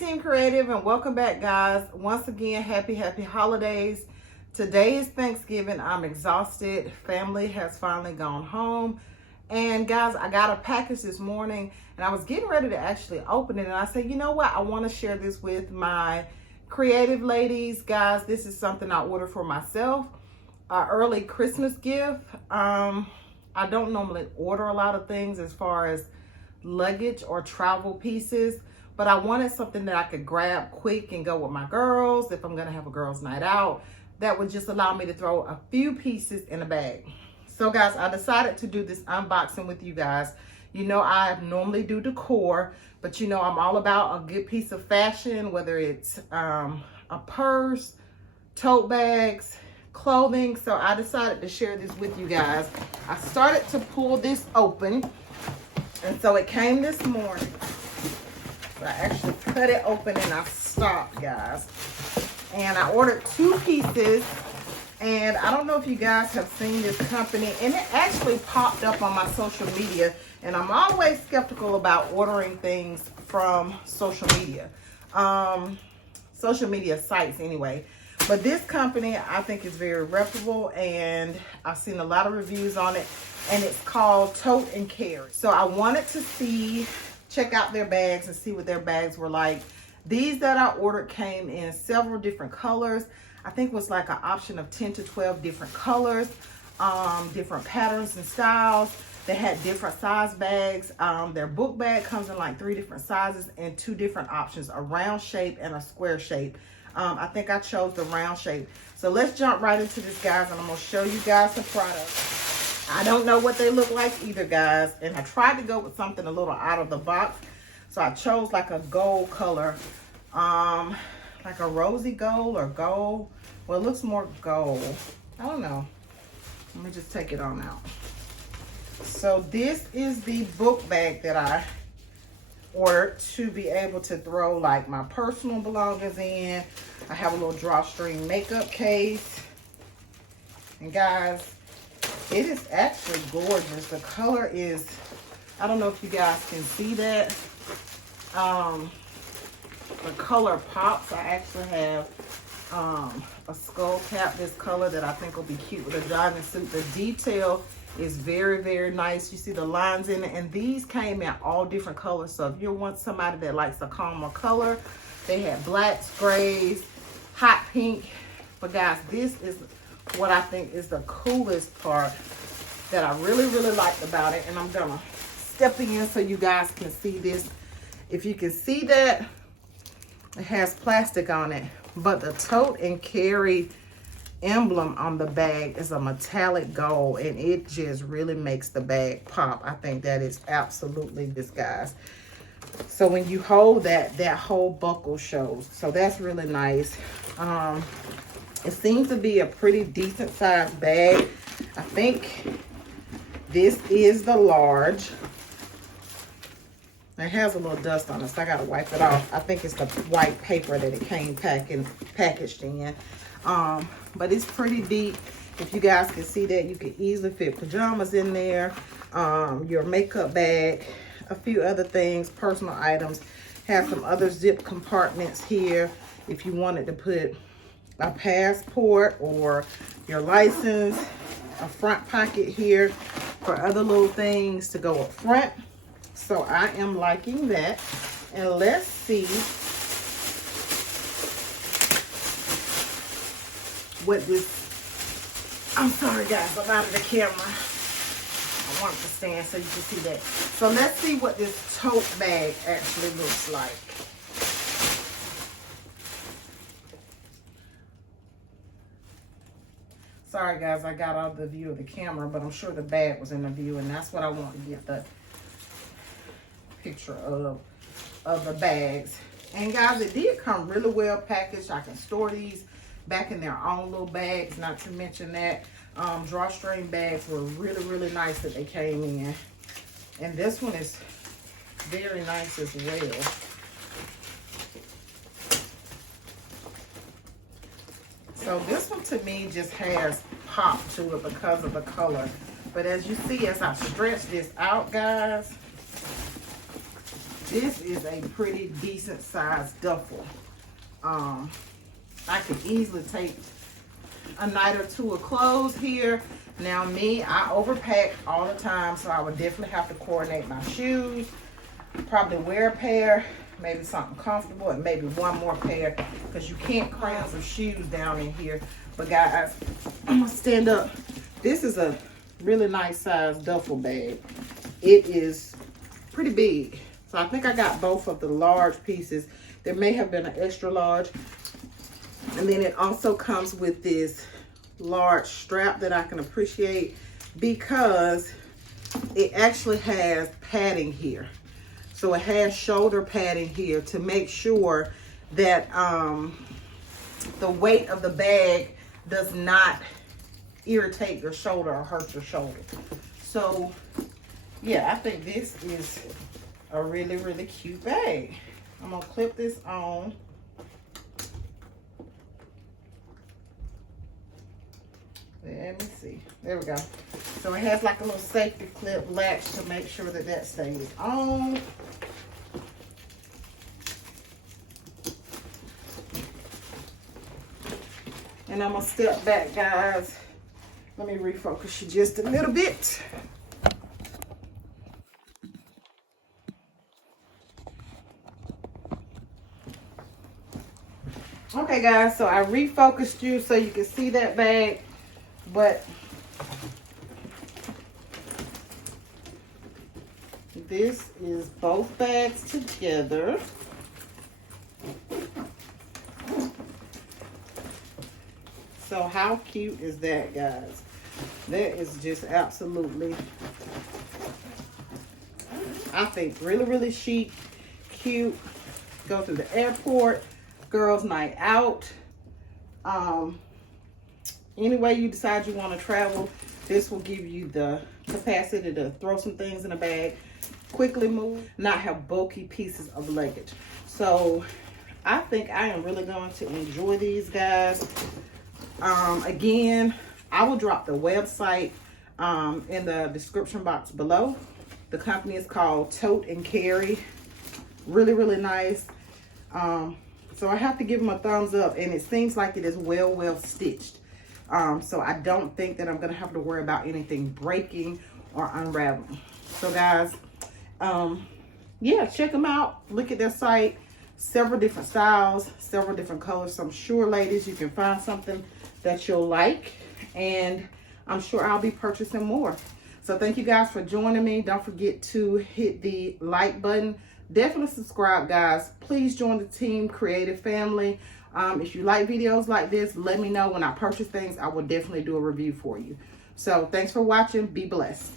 Team Creative, and welcome back, guys. Once again, happy holidays. Today is Thanksgiving. I'm exhausted. Family has finally gone home. And guys, I got a package this morning and I was getting ready to actually open it. And I said, you know what? I want to share this with my creative ladies. Guys, this is something I ordered for myself. An early Christmas gift. I don't normally order a lot of things as far as luggage or travel pieces, but I wanted something that I could grab quick and go with my girls if I'm gonna have a girls' night out. That would just allow me to throw a few pieces in a bag. So guys, I decided to do this unboxing with you guys. You know, I normally do decor, but you know, I'm all about a good piece of fashion, whether it's a purse, tote bags, clothing. So I decided to share this with you guys. I started to pull this open, and so it came this morning. So I actually cut it open and I stopped, guys. And I ordered 2 pieces. And I don't know if you guys have seen this company, and it actually popped up on my social media. And I'm always skeptical about ordering things from social media sites anyway. But this company I think is very reputable, and I've seen a lot of reviews on it, and it's called Tote Carry. So I wanted to check out their bags and see what their bags were like. These that I ordered came in several different colors. I think it was like an option of 10 to 12 different colors, different patterns and styles. They had different size bags. Their book bag comes in like 3 different sizes and 2 different options, a round shape and a square shape. I think I chose the round shape. So let's jump right into this, guys, and I'm gonna show you guys the products. I don't know what they look like either, guys, and I tried to go with something a little out of the box. So I chose like a gold color, like a rosy gold or gold. Well, it looks more gold. I don't know. Let me just take it on out. So this is the book bag that I ordered to be able to throw like my personal belongings in. I have a little drawstring makeup case. And guys, it is actually gorgeous. The color is, I don't know if you guys can see that. The color pops. I actually have a skull cap this color that I think will be cute with a jogging suit. The detail is very nice. You see the lines in it, and these came in all different colors. So if you want somebody that likes a calmer color, they had blacks, grays, hot pink. But guys, this is what I think is the coolest part that I really liked about it, and I'm gonna step in so you guys can see this. If you can see that, it has plastic on it, but the Tote and Carry emblem on the bag is a metallic gold, and it just really makes the bag pop. I think that is absolutely this, guys. So when you hold that, that whole buckle shows. So that's really nice. It seems to be a pretty decent sized bag. I think this is the large. It has a little dust on it, so I gotta wipe it off. I think it's the white paper that it came packaged in. But it's pretty deep. If you guys can see that, you can easily fit pajamas in there, your makeup bag, a few other things, personal items. Have some other zip compartments here if you wanted to put a passport or your license. A front pocket here for other little things to go up front. So I am liking that. And let's see what this, I'm sorry guys, I'm out of the camera. I want it to stand so you can see that. So let's see what this tote bag actually looks like. Sorry guys, I got out of the view of the camera, but I'm sure the bag was in the view, and that's what I want to get the picture of the bags. And guys, it did come really well packaged. I can store these back in their own little bags, not to mention that drawstring bags were really nice that they came in. And this one is very nice as well. So this one to me just has pop to it because of the color. But as you see, as I stretch this out, guys, This is a pretty decent sized duffel. I could easily take a night or two of clothes here. Now me, I overpack all the time, so I would definitely have to coordinate my shoes. Probably wear a pair, maybe something comfortable, and maybe one more pair, because you can't cram some shoes down in here. But guys, I'm gonna stand up. This is a really nice size duffel bag. It is pretty big. So I think I got both of the large pieces. There may have been an extra large. And then it also comes with this large strap that I can appreciate, because it actually has padding here. So it has shoulder padding here to make sure that the weight of the bag does not irritate your shoulder or hurt your shoulder. So yeah, I think this is a really, really cute bag. I'm gonna clip this on. Let me see. There we go. So it has like a little safety clip latch to make sure that that stays on. And I'm gonna step back, guys. Let me refocus you just a little bit. Okay, guys, so I refocused you so you can see that bag, but this is both bags together. So how cute is that, guys? That is just absolutely, I think, really, really chic, cute. Go through the airport, girls' night out. Any way you decide you want to travel, this will give you the capacity to throw some things in a bag, quickly move, not have bulky pieces of luggage. So I think I am really going to enjoy these, guys. Again, I will drop the website in the description box below. The company is called Tote Carry. Really, really nice. So I have to give them a thumbs up, and it seems like it is well stitched. So I don't think that I'm gonna have to worry about anything breaking or unraveling. So guys, yeah, check them out. Look at their site. Several different styles, several different colors. So I'm sure, ladies, you can find something that you'll like, and I'm sure I'll be purchasing more. So thank you guys for joining me. Don't forget to hit the like button. Definitely subscribe, guys. Please join the team Creative Family. If you like videos like this, let me know. When I purchase things, I will definitely do a review for you. So thanks for watching. Be blessed.